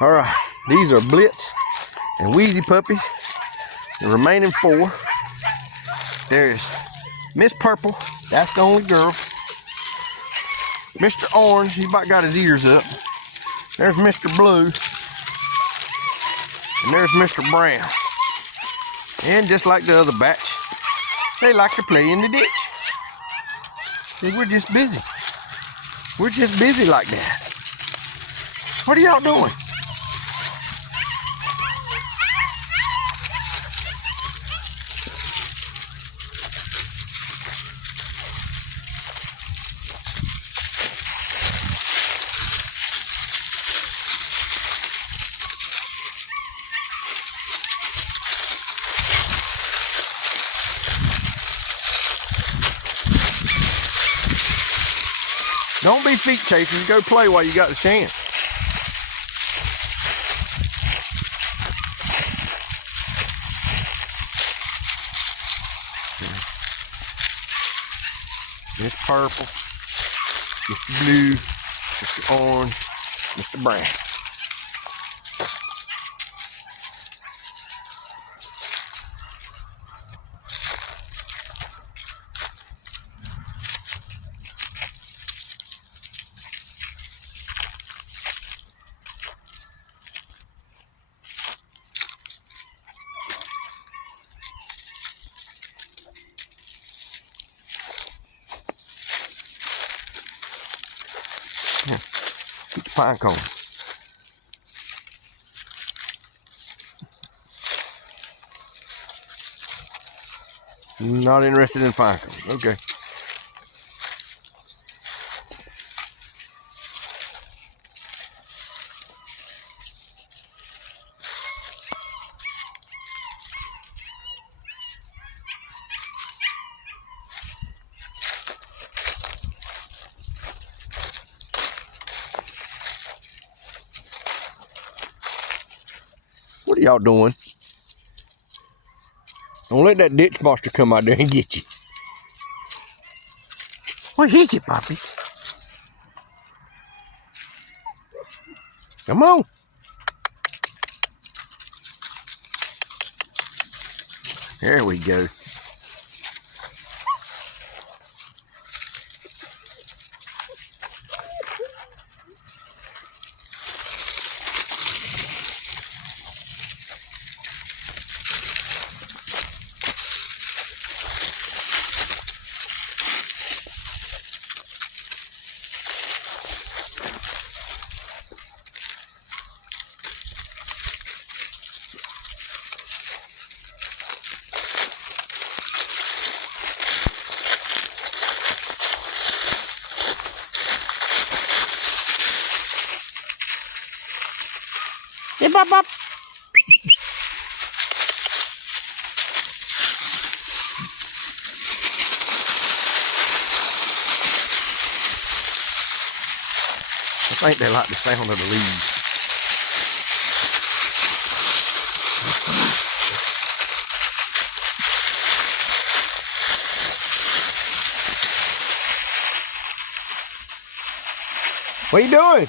All right, these are Blitz and Wheezy puppies. The remaining 4. There's Miss Purple, that's the only girl. Mr. Orange, he's about got his ears up. There's Mr. Blue. And there's Mr. Brown. And just like the other batch, they like to play in the ditch. See, we're just busy. We're just busy like that. What are y'all doing? Don't be feet chasers. Go play while you got the chance. Miss Purple, Mr. Blue, Mr. Orange, Mr. Brown. Eat the pine cone. Not interested in pine cones. Okay. What are y'all doing? Don't let that ditch monster come out there and get you. What is it, Poppy? Come on. There we go. Hey, bop, bop. I think they like the sound of the leaves. What are you doing?